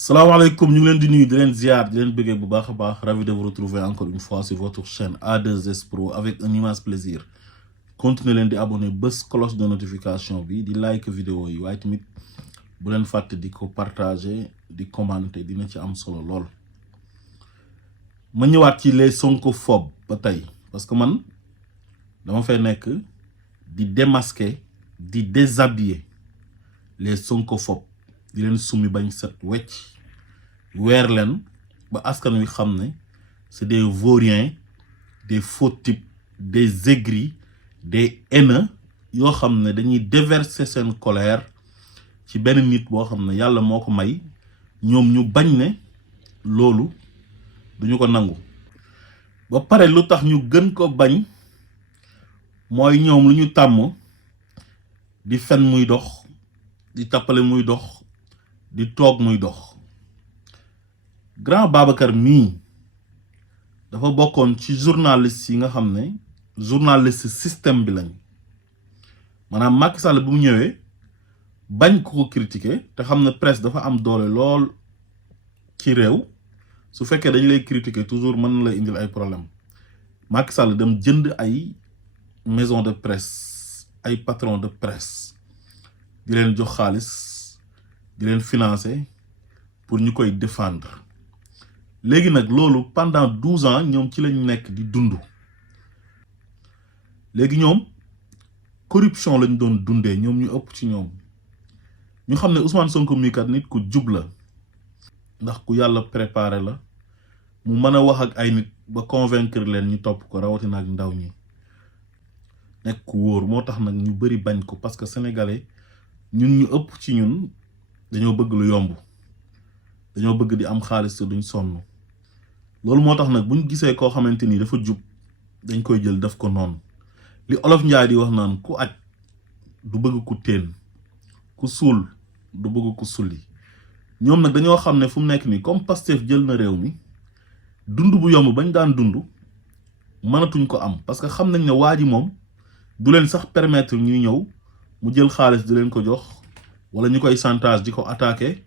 Salam alaikum, ñu ngi leen di nuyu di leen ziar di leen bëggee bu baax a baax ravi de vous retrouver encore une fois sur votre chaîne A2S Pro avec un immense plaisir. Continuez leen di abonner bës cloche de notification bi di like vidéo yi waaye tamit bu leen fàtte di ko partager di commenter dina ci am solo lool. Ma ñëwaat ci les sonkophobes ba tey parce que man dama fay nekk di démasquer di déshabiller les sonkophobes di leen summi bañ set wecc weer leen ba askan wi xam ne c'est des vauriens des faux types des aigris des haineux yoo xam ne dañuy déverser seen colère ci benn nit boo xam ne yàlla moo ko may ñoom ñu bañ ne loolu duñu ko nangu ba pare lu tax ñu gën ko bañ mooy ñoom lu ñu tàmm di fen muy dox di tappale muy dox di toog muy dox grand Babacar mii dafa bokkoon ci journaliste yi nga xam ne journaliste système bi lañ maanaam Macky Sall bu mu ñëwee bañ ko critiquer te xam ne presse dafa am doole lool ci réew su fekkee dañ lay critiquer toujours mën na la indil ay problème Macky Sall dem jënd ay maison de presse ay patron de presse di leen jox xaalis di leen financer pour ñu koy défendre léegi nag loolu pendant 12 ans ñoom ci lañ nekk di dund léegi ñoom corruption lañ doon dundee ñoom ñu ëpp ci ñoom ñu xam ne Ousmane Sonko mii kat nit ku jub la ndax ku yàlla préparé la mu mën a wax ak ay nit ba convaincre leen ñu topp ko rawatina ak ndaw ñi nekk ku wóor moo tax nag ñu bari bañ ko parce que sénégalais ñun ñu ëpp ci ñun dañoo bëgg lu yomb dañoo bëgg di am xaalis te duñ sonn loolu moo tax nag buñ gisee koo xamante ni dafa jub dañ koy jël def ko noonu li olof njaay di wax naan ku aj du bëgg ku teen ku suul du bëgg ku sulli ñoom nag dañoo xam ne fu mu nekk nii comme Pastef jël na réew mi dund bu yomb bañ daan dund mënatuñ ko am parce que xam nañ ne waa ji moom du leen sax permettre ñuy ñëw mu jël xaalis di leen ko jox wala ñu koy chantage di ko attaquer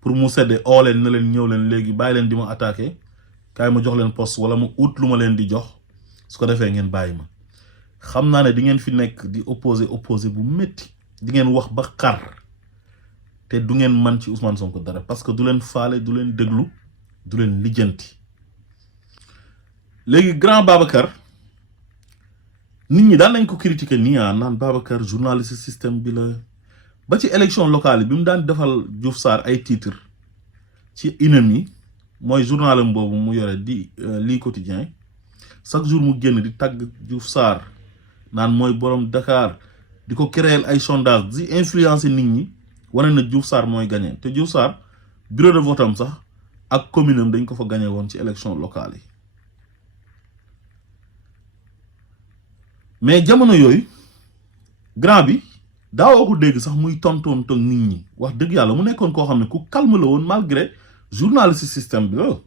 pour mu sedde oo leen na leen ñëw leen léegi bàyyi leen di ma attaquer kaay ma jox leen poste wala mu ut lu ma leen di jox su ko defee ngeen bàyyi ma xam naa ne di ngeen fi nekk di opposé bu métti di ngeen wax ba xar te du ngeen man ci Ousmane Sonko dara parce que du leen faale du leen déglu du leen lijjanti léegi grand Babacar nit ñi daan nañ ko critiquer nii naan Babacar journaliste système bi la ba ci élection locale yi bi mu daan defal Diouf Sarr ay titre ci INEM yi mooy journalam boobu mu yore di lii quotidien chaque jour mu génn di tagg Diouf Sarr naan mooy borom Dakar di ko créer ay sondage di influencer nit ñi wane na Diouf Sarr mooy gagné te Diouf Sarr bureau de vote am sax ak commune am dañ ko fa gagné woon ci élection locale yi mais jamono yooyu grand bi daawoo ko dégg sax muy tontoon nit ñi wax dëgg yàlla mu nekkoon koo xam ne ku calme la woon malgré journaliste système bi la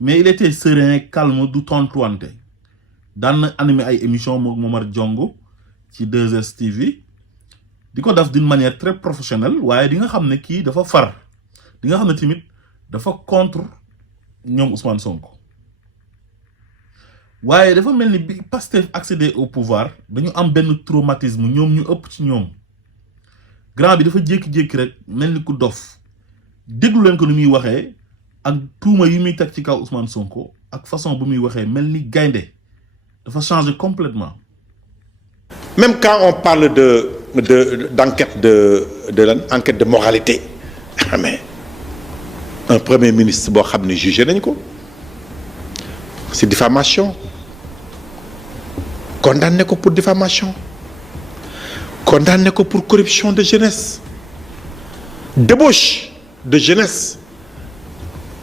mais il était serein calme du tontuwante daan na animé ay émission moom Momar Diongo ci 2STV di ko def d'une manière très professionnelle waaye di nga xam ne kii dafa far di nga xam ne tamit dafa contre ñoom Ousmane Sonko waaye dafa mel ni bi Pastef accéder au pouvoir dañu am benn traumatisme ñoom ñu ëpp ci ñoom grand bi dafa jékki-jékki rek mel ni ku dof déglu leen ko ni muy waxee ak tuuma yi muy teg ci kaw Ousmane Sonko ak façon bu muy waxee mel ni gaynde dafa changer complètement. Même quand on parle d'enquête enquête de moralité mais un premier ministre boo xam ne jugé nañ ko c'est diffamation condamné ko pour diffamation condamné ko pour corruption de jeunesse débauche de jeunesse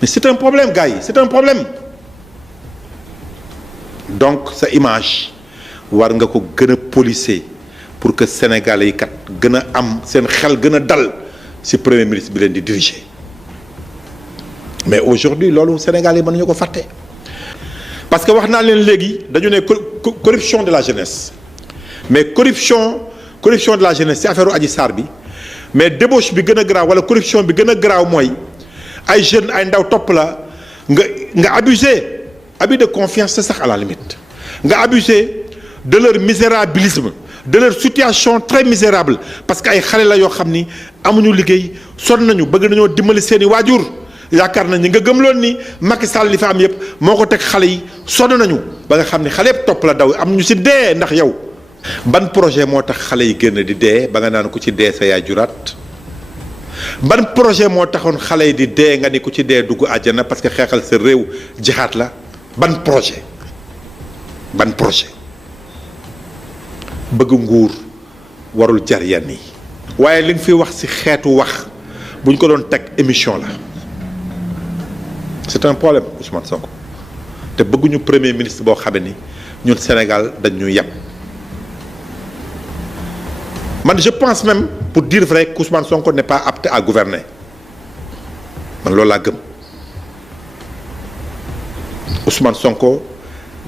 mais c'est un problème gars yi c'est un problème donc sa image war nga ko gën a polisser pour que sénégalais yi kat gën a am seen xel gën a dal ci premier ministre bi leen di diriger mais aujourd'hui loolu sénégalais yi mën nañu ko fàtte parce que wax naa leen léegi dañu ne corruption de la jeunesse mais corruption de la jeunesse ci affaire Adji Sarr bi mais débauche bi gën a garaaw wala corruption bi gën a garaaw mooy ay jeunes ay ndaw topp la nga abusé abus de confiance c'est sax à la limite nga abusé de leur misérabilisme de leur situation très misérable parce que ay xale la yoo xam ni amuñu liggéey sonn nañu bëgg nañoo dimbali seeni waajur yaakaar nañ ni nga gëmloon ni Macky Sall li fa am yëpp moo ko teg xale yi sonn nañu ba nga xam ni xale yëpp topp la daw am ñu si dee ndax yow ban projet moo tax xale yi génn di dee ba nga naan ku ci dee sa yaay juraat ban projet moo taxoon xale yi di dee nga ni ku ci dee dugg àjjana parce que xeexal sa réew jixaat la ban projet bëgg nguur warul jar yenn yi waaye li nga fi wax ci xeetu wax bu ñu ko doon teg émission la c'est un problème Ousmane Sonko te bëgguñu premier ministre boo xam ni ñun Sénégal dañ ñu yàpp man je pense même pour dire vrai qu'Ousmane Sonko n'est pas apte à gouverner man loolu laa gëm Ousmane Sonko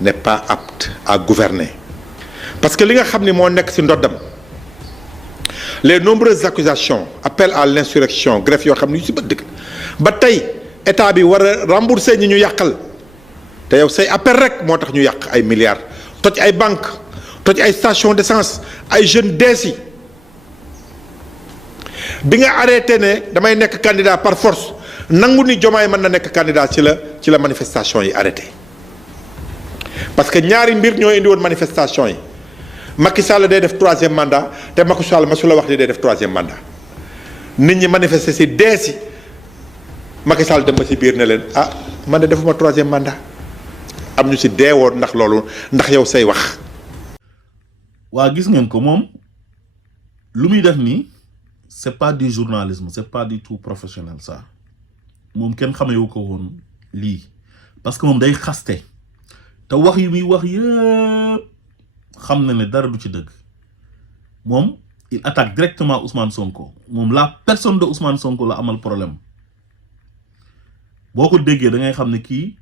n'est pas apte à gouverner parce que li nga xam ni moo nekk ci ndoddam les nombreuses accusations appel à l'insurrection greffe yoo xam ni yu ci bët dëgg ba tey état bi war a rembourser ñi ñu yàqal te yow say appel rek moo tax ñu yàq ay milliards toj ay banques toj ay stations d'essence ay jeunes dees yi bi nga arrêté ne damay nekk candidat par force nangu ni Diomaye mën na nekk candidat ci la manifestation yi arrêté parce que ñaari mbir ñoo indi woon manifestation yi Macky Sall day def troisième mandat te Macky Sall masu la wax ni day def troisième mandat nit ñi manifester ci dee si Macky Sall dem ba ci biir ne leen ah man de defuma troisième mandat am ñu ci deewoon ndax loolu ndax yow say wax. waa gis ngeen ko moom lu muy def nii c'est pas du journalisme c'est pas du tout professionnel ça moom kenn xamewu ko woon lii parce que moom day xaste te wax yu muy wax yëpp xam na ne dara du ci dëgg moom il attaque directement Ousmane Sonko moom la personne de Ousmane Sonko la amal problème boo ko déggee da ngay xam ne kii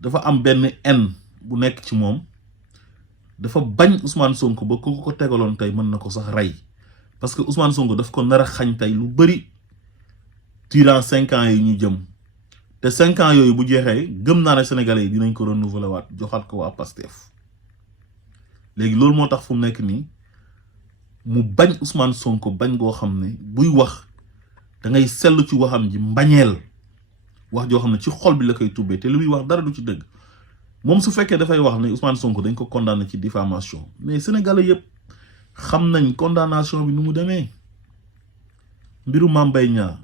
dafa am benn haine bu nekk ci moom dafa bañ Ousmane Sonko ba ku ko tegaloon tey mën na ko sax rey parce que Ousmane Sonko daf ko nar a xañ tey lu bëri durant 5 ans yi ñu jëm te 5 ans yooyu bu jeexee gëm naa ne Sénégalais yi dinañ ko renouveler waat joxaat ko waa Pastef léegi loolu moo tax fu mu nekk nii mu bañ Ousmane Sonko bañ goo xam ne buy wax da ngay sellu ci waxam ji mbañeel wax joo xam ne ci xol bi la koy tubbee te li muy wax dara du ci dëgg moom su fekkee dafay wax ne Ousmane Sonko dañ ko condamné ci diffamation mais Sénégalais yëpp xam nañ condamnation bi nu mu demee mbiru Mame Mbaye Niang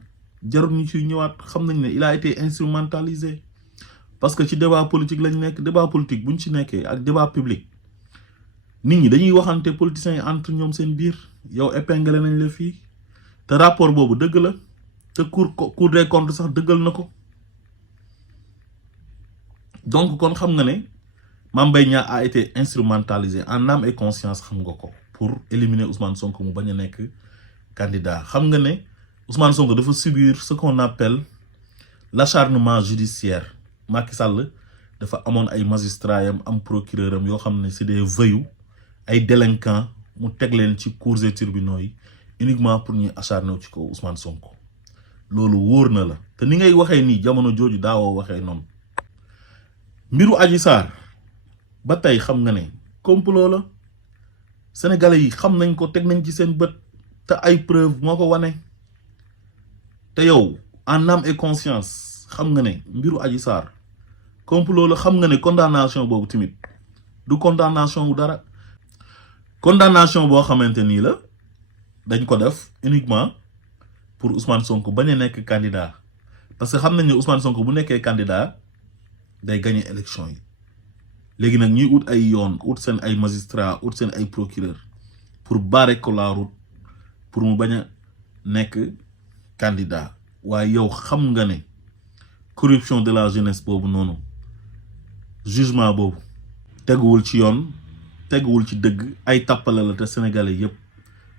jarul ñu ciy ñëwaat xam nañ ne il a été instrumentalisé parce que ci débat politique lañ nekk débat politique buñ ci nekkee ak débat public nit ñi dañuy waxante politiciens yi entre ñoom seen biir yow épinglé nañ la fii te rapport boobu dëgg la te cour des comptes sax dëggal na ko donc kon xam nga ne Mame Mbaye Niang a été instrumentalisé en âme et conscience xam nga ko pour éliminer Ousmane Sonko mu bañ a nekk candidat xam nga ne Ousmane Sonko dafa subir ce qu'on appelle l'acharnement judiciaire Macky Sall dafa amoon ay magistrats yam am procureur am yoo xam ne c'est des voyous ay délinquants mu teg leen ci cours et tribunaux yi uniquement pour ñuy acharné wu ci ko Ousmane Sonko loolu wóor na la te ni ngay waxee nii jamono jooju daawoo waxee noonu mbiru Adji Sarr ba tey xam nga ne complot la sénégalais yi xam nañ ko teg nañ ci seen bët te ay preuve moo ko wane te yow en âme et conscience xam nga ne mbiru Adji Sarr complot la xam nga ne condamnation boobu tamit du condamnation bu dara condamnation boo xamante nii la dañ ko def uniquement pour Ousmane Sonko bañ a nekk candidat parce que xam nañ ne Ousmane Sonko bu nekkee candidat day gagner élection yi léegi nag ñuy ut ay yoon ut seen ay magistrat ut seen ay procureur pour barrer ko la route pour mu bañ a nekk candidat waaye yow xam nga ne corruption de la jeunesse boobu noonu jugement boobu teguwul ci yoon teguwul ci dëgg ay tàppale la te sénégalais yépp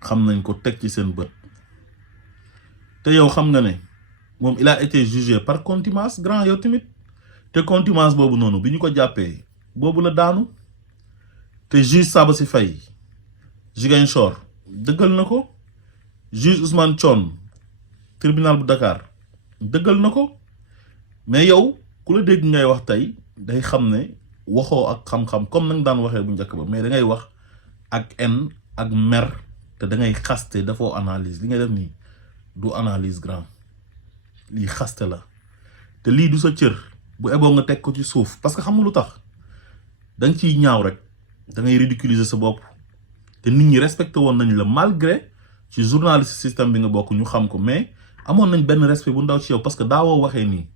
xam nañ ko teg ci seen bët te yow xam nga ne moom il a été jugé par contumace grand yow tamit te contumace boobu noonu bi ñu ko jàppee boobu la daanu te juge Sabassy Faye Ziguinchor dëggal na ko juge Ousmane Thion tribunal bu Dakar dëggal na ko mais yow ku la dégg ngay wax tey day xam ne waxoo ak xam-xam comme nang daan waxee bu njëkk ba mais da ngay wax ak en ak mer te da ngay xaste dafoo analyse li ngay def nii du analyse grand lii xaste la te lii du sa cër bu eboo nga teg ko ci suuf parce que xam nga lu tax da nga ciy ñaaw rek da ngay ridiculiser sa bopp te nit ñi respecté woon nañ la malgré ci journaliste système bi nga bokk ñu xam ko mais amoon nañ benn respect bu ndaw ci yow parce que daawoo waxee nii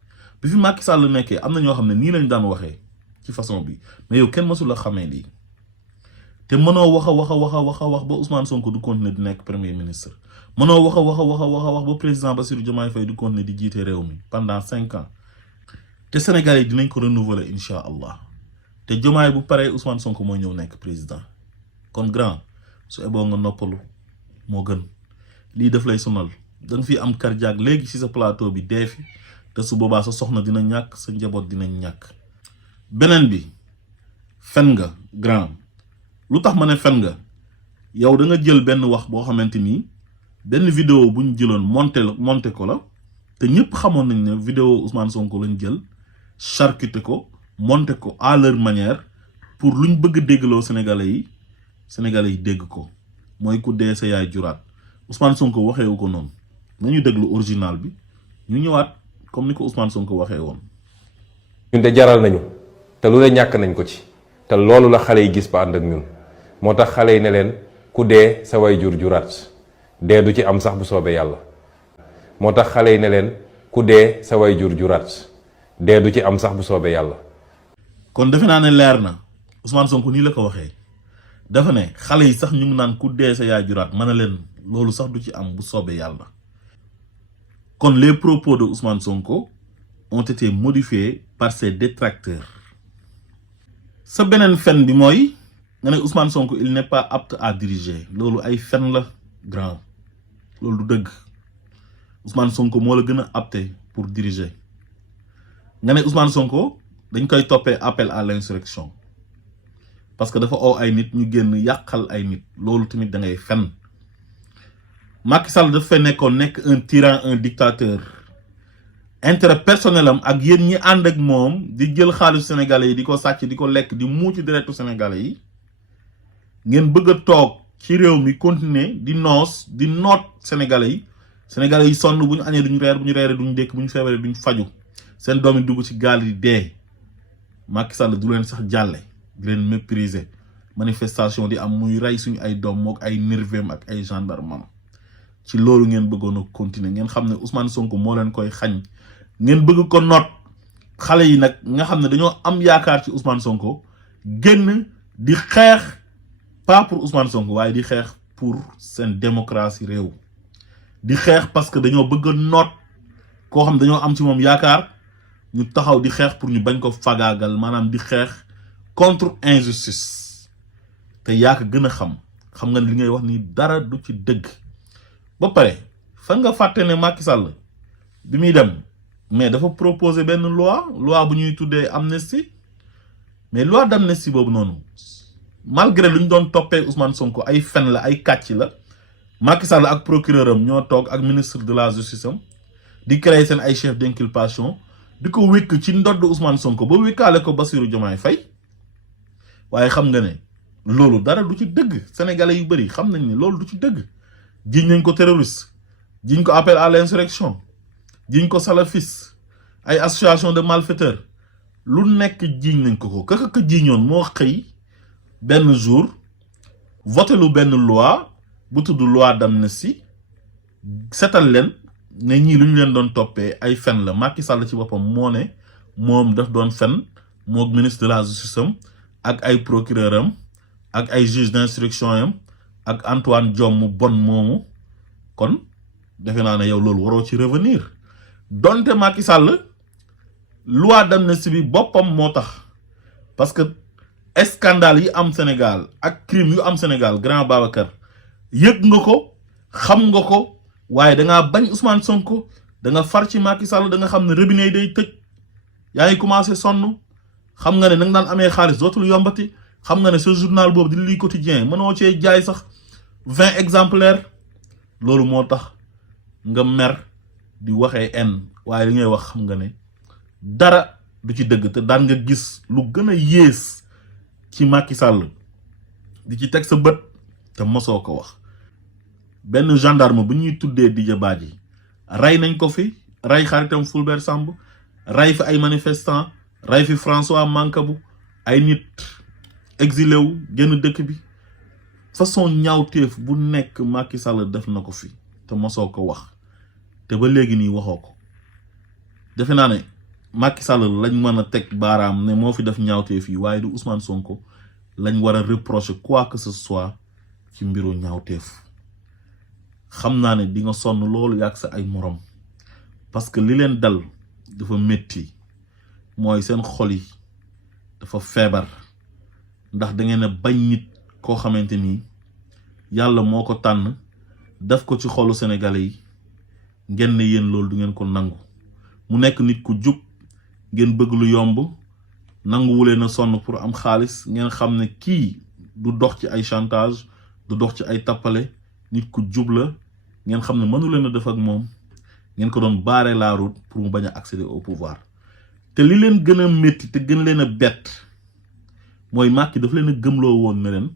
bi fi Macky Sall nekkee am na ñoo xam ne nii lañ daan waxee ci façon bi mais yow kenn mësul la xamee lii te mënoo wax ba Ousmane Sonko du continuer di nekk premier ministre mënoo wax ba président Bassirou Diomaye Faye du continuer di jiite réew mi pendant 5 ans te Sénégalais yi dinañ ko renouveler incha allah te Diomaye bu paree Ousmane Sonko mooy ñëw nekk président kon grand su eboo nga noppalu moo gën lii daf lay sonal da nga fi am cardiaque léegi ci sa plateau bi dee fi te su boobaa sa soxna dina ñàkk sa njaboot dinañ ñàkk. beneen bi fen nga grand lu tax ma ne fen nga yow da nga jël benn wax boo xamante ni benn vidéo bu ñu jëloon monté ko la te ñëpp xamoon nañ ne vidéo Ousmane Sonko lañ jël charcuté ko monté ko à leur manière pour luñ bëgg déggloo Sénégalais yi dégg ko mooy ku dee sa yaay juraat Ousmane Sonko waxeewu ko noonu nañu déglu original bi ñu ñëwaat comme ni ko Ousmane Sonko waxee woon. ñun de jaral nañu te lu ne ñàkk nañ ko ci te loolu la xale yi gis ba ànd ak ñun moo tax xale yi ne leen ku dee sa way juraat dee du ci am sax bu soobee yàlla moo tax xale yi ne leen ku dee sa way juraat dee du ci am sax bu soobee yàlla. kon defe naa ne leer na Ousmane Sonko nii la ko waxee dafa ne xale yi sax ñu ngi naan ku dee sa yaay juraat mën na leen loolu sax du ci am bu soobee yàlla. kon les propos de Ousmane Sonko ont été modifiés par ses détracteurs. sa beneen fen bi mooy nga ne Ousmane Sonko il n'est pas apte à diriger loolu ay fen la grand loolu du dëgg Ousmane Sonko moo la gën a apte pour diriger nga ne Ousmane Sonko dañ koy toppee appel à l'insurrection parce que dafa oo ay nit ñu génn yàqal ay nit loolu tamit da ngay fen Macky Sall dafa nekkoon nekk un tyran un dictateur intérêt personnel am ak yéen ñi ànd ak moom di jël xaalis sénégalais yi di ko sàcc di ko lekk di muuci deretu sénégalais yi ngeen bëgg a toog ci réew mi continuer di noos di noot sénégalais yi sonn bu ñu añee duñu reer bu ñu reeree duñu dékk bu ñu feebaree duñu faju seen doom yi dugg ci gaal yi dee Macky Sall du leen sax jàlle di leen mépriser manifestation di am muy rey suñu ay doom mook ay nervem ak ay gendarme ci loolu ngeen bëggoon a continuer ngeen xam ne Ousmane Sonko moo leen koy xañ ngeen bëgg ko noot xale yi nag nga xam ne dañoo am yaakaar ci Ousmane Sonko génn di xeex pas pour Ousmane Sonko waaye di xeex pour seen démocratie réew di xeex parce que dañoo bëgg a noot koo xam dañoo am ci moom yaakaar ñu taxaw di xeex pour ñu bañ ko fagaagal maanaam di xeex contre injustice te yaa ko gën a xam nga ne li ngay wax ni dara du ci dëgg ba pare fa nga fàtte ne Macky Sall bi muy dem mais dafa proposer benn loi bu ñuy tuddee amnistie mais loi d'amnistie boobu noonu malgré lu ñu doon toppee Ousmane Sonko ay fen la ay kàcc la Macky Sall ak procureur am ñoo toog ak ministre de la justice am di créer seen ay chef d'inculpation di ko wékk ci ndodd Ousmane Sonko ba wékkaale ko Bassirou Diomaye Faye waaye xam nga ne loolu dara du ci dëgg sénégalais yu bëri xam nañ ne loolu du ci dëgg jiñ nañ ko terroriste jiñ ko appel à l'insurrection jiñ ko salafiste ay association de malfaiteurs lu nekk jiñ nañ ko kaka jiñoon moo xëy benn jour voté lu benn loi bu tudd loi d'amnistie setal leen ne ñii lu ñu leen doon toppee ay fen la Macky Sall ci boppam moo ne moom daf doon fen mook ministre de la justice am ak ay procureur am ak ay juge d'instruction am ak Antoine Diome mu bon moomu kon defe naa ne yow loolu waroo ci revenir donte Macky Sall loi d'amnistie bi boppam moo tax parce que scandale yi am Sénégal ak crime yu am Sénégal grand Babacar yëg nga ko xam nga ko waaye dangaa bañ Ousmane Sonko da nga far ci Macky Sall da nga xam ne robinet yi day tëj yaa ngi commencé sonn xam nga ne nanga daan amee xaalis dootul yombati xam nga ne ce journal boobu di lii quotidien mënoo cee jaay sax 20 exemplaires loolu moo tax nga mer di waxee en waaye li ngay wax xam nga ne dara du ci dëgg te daan nga gis lu gën a yées ci Macky Sall di ci teg sa bët te mosoo ko wax. benn gendarme bu ñuy tuddee Didier Badji rey nañ ko fi, rey xaritam Fulbert Sambou, rey fi ay manifestants, rey fi François Mancabou, ay nit exilé wu génn dëkk bi. façon ñaawteef bu nekk Macky Sall def na ko fi te mosoo ko wax te ba léegi nii waxoo ko. defe naa ne Macky Sall lañ mën a teg baaraam ne moo fi def ñaawteef yi, waaye du Ousmane Sonko lañ war a reprocher quoi que ce soit ci mbiru ñaawteef. xam naa ne di nga sonn loolu yàgg sa ay morom parce que li leen dal dafa métti, mooy seen xol yi dafa feebar ndax da ngeen a bañ nit koo xamante ni yàlla moo ko tànn def ko ci xolu sénégalais yi, ngeen ne yéen loolu du ngeen ko nangu. mu nekk nit ku jub, ngeen bëgg lu yomb, nanguwulee na sonn pour am xaalis. ngeen xam ne kii du dox ci ay chantage, du dox ci ay tappale, nit ku jub la. ngeen xam ne mënu leen a def ak moom, ngeen ko doon barrer la route pour mu bañ a accéder au pouvoir. te li leen gën a métti te gën leen a bett mooy Macky daf leen a gëmloo woon ne leen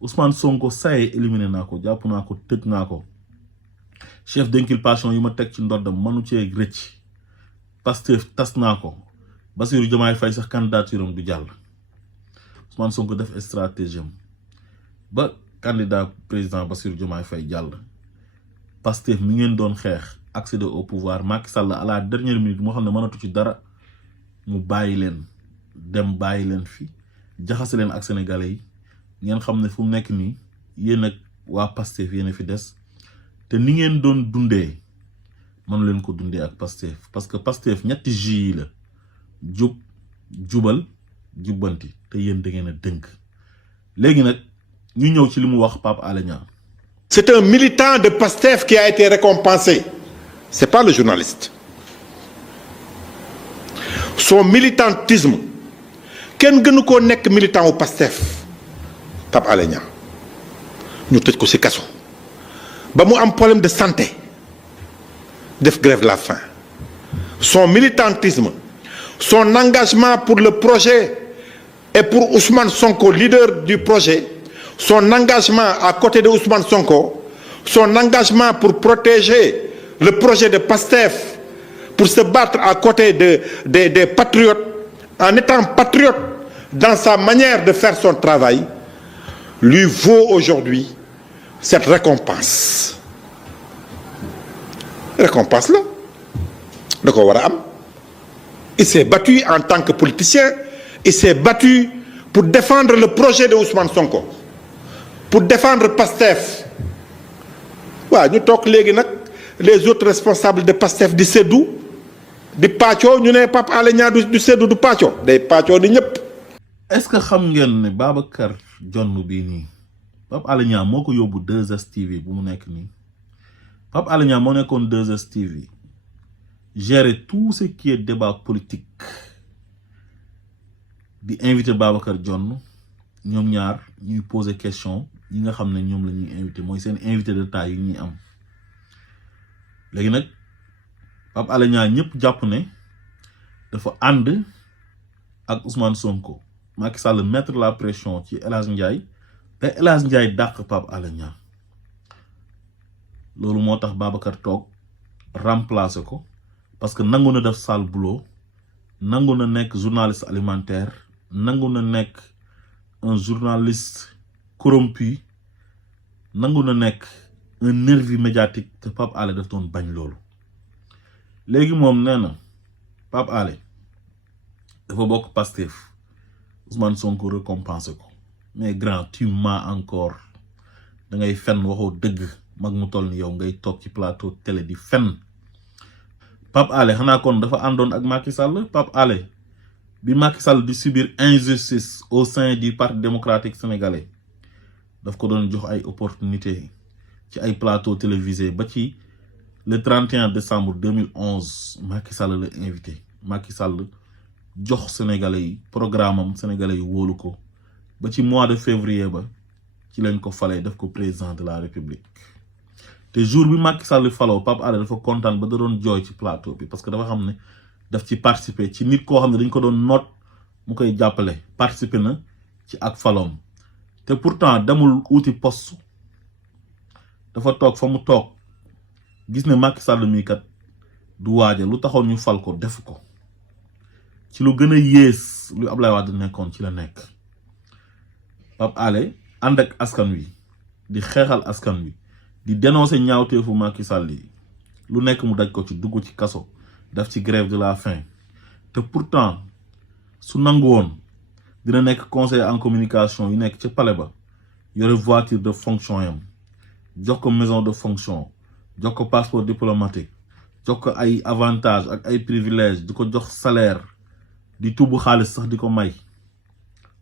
Ousmane Sonko saye éliminé naa ko, jàpp naa ko, tëj naa ko, chef d'inculpation yi ma teg ci ndoddam manu cee rëcc, Pastef tas naa ko, Bassirou Diomaye Faye sax candidature am du jàll. Ousmane Sonko def stratégie am ba candidat président Bassirou Diomaye Faye jàll. Pastef mi ngeen doon xeex accéder au pouvoir, Macky Sall à la dernière minute moo xam ne mënatu ci dara, mu bàyyi leen dem, bàyyi leen fi, jaxase leen ak sénégalais yi. ngeen xam ne fu mu nekk nii yéen ak waa Pastef yéen a fi des, te ni ngeen doon dundee mënu leen ko dundee ak Pastef, parce que Pastef ñetti J yi la: jub, jubal, jubbanti, te yéen da ngeen a dënk. léegi nag ñu ñëw ci li mu wax Pape Alé Niang. C'est un militant de Pastef qui a été récompensé. C'est pas le journaliste. Son militantisme, kenn gënu koo nekk militant au Pastef Pape Alé Niang. ñu tëj ko ci kaso ba mu am problème de santé, def grève de la faim. Son militantisme, son engagement pour le projet et pour Ousmane Sonko, leader du projet, son engagement à côté de Ousmane Sonko, son engagement pour protéger le projet de Pastef, pour se battre à côté des patriotes, en étant patriote dans sa manière de faire son travail, lui vaut aujourd'hui cette récompense. Récompense là, da ko war a am. Il s'est battu en tant que politicien, il s'est battu pour défendre le projet de Ousmane Sonko, pour défendre Pastef. waaw ñu toog léegi nag les autres responsables de Pastef di seddu di pàccoo, ñu ne Pape Alé Niang du seddu du pàccoo, day pàccoo di ñëpp. est-ce que xam ngeen ne Babacar Jonn bii nii Pape Alé Niang moo ko yóbbu 2STV bu mu nekk nii? Pape Alé Niang moo nekkoon 2STV gérer tout ce qui est débat politique, di invité Babacar Jonn, ñoom ñaar ñuy poser question yi nga xam ne ñoom la ñuy invité, mooy seen invité de taille yi ñuy am. léegi nag Pape Alé Niang ñëpp jàpp ne dafa ànd ak Ousmane Sonko. Macky Sall mettre la pression ci El Hadj Ndiaye te El Hadj Ndiaye dàq Pape Alé Niang. loolu moo tax Babacar toog remplacer ko, parce que nangu na def sale boulot, nangu na nekk journaliste alimentaire, nangu na nekk un journaliste corrompu, nangu na nekk un nervi médiatique, te Pape Alé daf doon bañ loolu. léegi moom nee na Pape Alé dafa bokk Pastef, Ousmane Sonko récompensé ko. mais grand, tu mens encore, da ngay fen, waxoo dëgg. mag mu toll ni yow ngay toog ci plateau télé di fen. Pape Alé xanaa kon dafa àndoon ak Macky Sall? Pape Alé bi Macky Sall di subir injustice au sein du Parti démocratique sénégalais, daf ko doon jox ay opportunité ci ay plateau télévisé, ba ci le 31 décembre 2011 Macky Sall la invité. Macky Sall jox sénégalais yi programme am, sénégalais yi wóolu ko, ba ci mois de février ba ci lañ ko falee def ko président de la république. te jour bi Macky Sall faloo, Pape Alé dafa kontaan ba da doon jooy ci plateau bi, parce que dafa xam ne daf ci participer ci nit koo xam ne dañ ko doon noot mu koy jàppale participer na ci ak falom te pourtant demul uti poste dafa toog fa mu toog gis ne Macky Sall mii kat du waaja lu taxoon ñu fal ko def ko ci lu gën a yées lu Ablaye Wade nekkoon ci la nekk Pape Alé ànd ak askan wi di xeexal askan wi di dénoncer ñaawteefu Macky Sall yi lu nekk mu daj ko ci dugg ci kaso def ci grève de la faim te pourtant su nangu woon dina nekk conseiller en communication yu nekk ci palais ba yore voiture de fonction yam jox ko maison de fonction jox ko passeport diplomatique jox ko ay avantages ak ay privilèges di ko jox salaire di tubb xaalis sax di ko may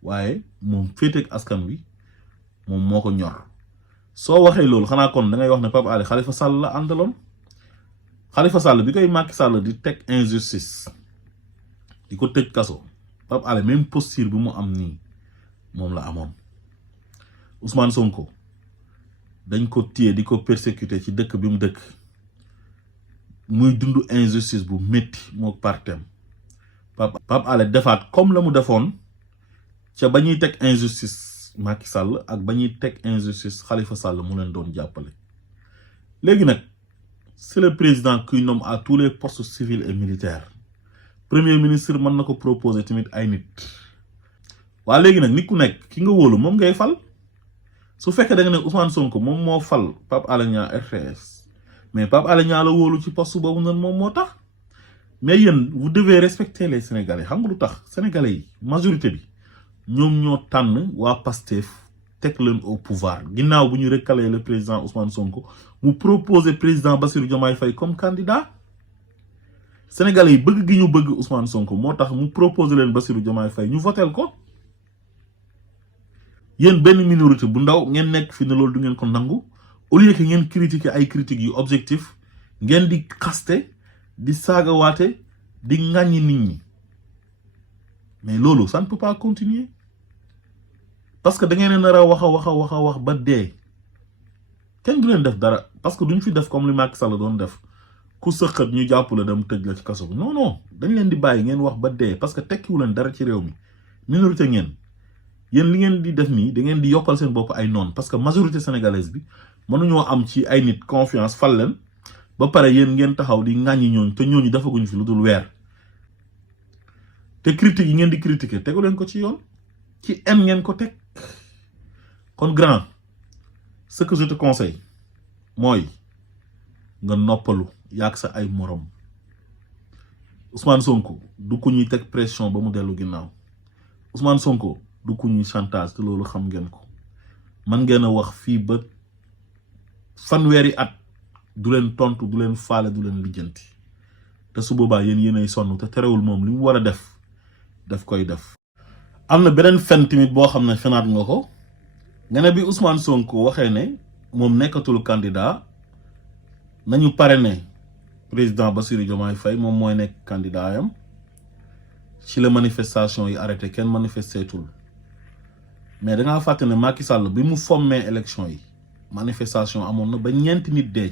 waaye moom féeteeg askan wi moom moo ko ñor soo waxee loolu xanaa kon da ngay wax ne Pape Alé Khalifa Sall la àndaloon Khalifa Sall bi koy Macky Sall di teg injustice di ko tëj kaso Pape Alé même posture bi mu am nii moom la amoon Ousmane Sonko dañ ko téye di ko persécuter ci dëkk bi mu dëkk muy dund injustice bu métti moo partem Pape Alé defaat comme la mu defoon ca ba ñuy teg injustice Macky Sall ak ba ñuy teg injustice Khalifa Sall mu leen doon jàppale léegi nag c'est le président qui nomme à tous les postes civils et militaires premier ministre mën na ko proposer tamit ay nit waa léegi nag nit ku nekk ki nga wóolu moom ngay fal su fekkee da nga ne Ousmane Sonko moom moo fal Pape Alé Niang RTS mais Pape Alé Niang la wóolu ci poste boobu noonu moom moo tax mais yéen vous devez respecter les Sénégalais xam nga lu tax Sénégalais yi majorité bi ñoom ñoo tànn waa Pastef teg leen au pouvoir ginnaaw bu ñu recalé le président Ousmane Sonko mu proposer président Bassirou Diomaye Faye comme candidat Sénégalais yi bëgg gi ñu bëgg Ousmane Sonko moo tax mu proposer leen Bassirou Diomaye Faye ñu votel ko yéen benn minorité bu ndaw ngeen nekk fi ne loolu du ngeen ko nangu au lieu que ngeen critiquer ay critiques yu objectif ngeen di xaste di saagawaate di ŋàññi nit ñi mais loolu ça ne peut pas continuer parce que da ngeen nar a wax ba dee kenn du leen def dara parce que duñ fi def comme li Macky Sall doon def ku sëqat ñu jàpp la dem tëj la ci kaso bi non non dañ leen di bàyyi ngeen wax ba dee parce que tekkiwu leen dara ci réew mi minorité ngeen yéen li ngeen di def nii da ngeen di yokkal seen bopp ay noon parce que majorité sénégalaise bi mënuñoo am ci ay nit confiance fal leen ba pare yéen ngeen taxaw di ŋàññi ñooñu te ñooñu defaguñu fi lu dul weer te critique yi ngeen di critiquer tegu leen ko ci yoon ci en ngeen ko teg kon grand ce que je te conseille mooy nga noppalu yaag sa ay morom Ousmane Sonko du ko ñuy teg pression ba mu dellu ginnaaw Ousmane Sonko du ko ñuy chantage te loolu xam ngeen ko man ngeen a wax fii ba fanweeri at du leen tontu du leen faale du leen lijjanti te su boobaa yéenay sonn te terewul moom li mu war a daf koy def. am na beneen fen tamit boo xam ne fenaat nga ko nga ne bi Ousmane Sonko waxee ne moom nekkatul candidat nañu parrainé président Bassirou Diomaye Faye moom mooy nekk candidat yam ci la manifestation yi arrêté kenn manifesteetul mais dangaa fàtte ne Macky Sall bi mu fommee élection yi manifestation amoon na ba ñeenti nit dee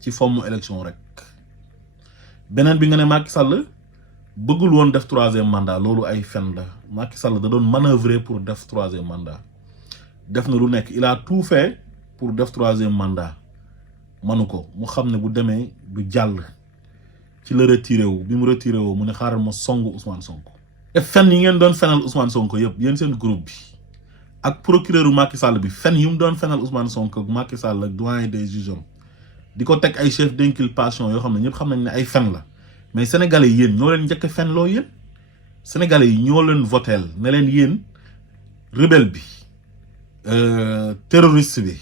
ci fomm élection rek beneen bi nga ne Macky Sall bëggul woon def 3e mandat loolu ay fen la Macky Sall da doon manœuvrer pour def 3e mandat def na lu nekk il a tout fait pour def 3e mandat manu ko mu xam ne bu demee du jàll ci la retiré wu bi mu retiré wu mu ne xaaral ma songu Ousmane Sonko te fen yi ngeen doon fenal Ousmane Sonko yëpp yéen seen groupe bi ak procureur u Macky Sall bi fen yi mu doon fenal Ousmane Sonko ak Macky Sall ak doyen des juges di ko teg ay chef d'inculpation yoo xam ne ñëpp xam nañ ne ay fen la mais sénégalais yi yéen ñoo leen njëkk a fen loo yéen sénégalais yi ñoo leen voteel ne leen yéen rebelle bi terroriste bi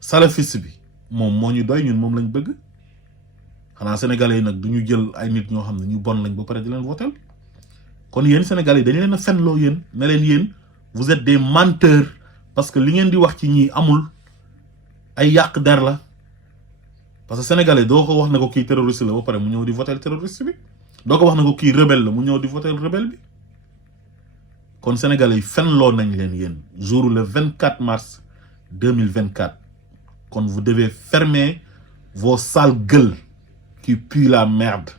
salafiste bi moom moo ñu doy ñun moom lañ bëgg xanaa sénégalais yi nag du ñu jël ay nit ñoo xam ne ñu bon lañ ba pare di leen voteel kon yéen sénégalais yi dañu leen a fen loo yéen ne leen yéen vous êtes des menteurs parce que li ngeen di wax ci ñii amul ay yàq der la parce que sénégalais doo ko wax ne ko kii terroriste la ba pare mu ñëw di voter terroriste bi doo ko wax ne ko kii rebelle la mu ñëw di voter rebelle bi kon sénégalais yi fenloo nañ leen yéen jour le 24 mars 2024 kon vous devez fermer vos sales gueules qui puent la merde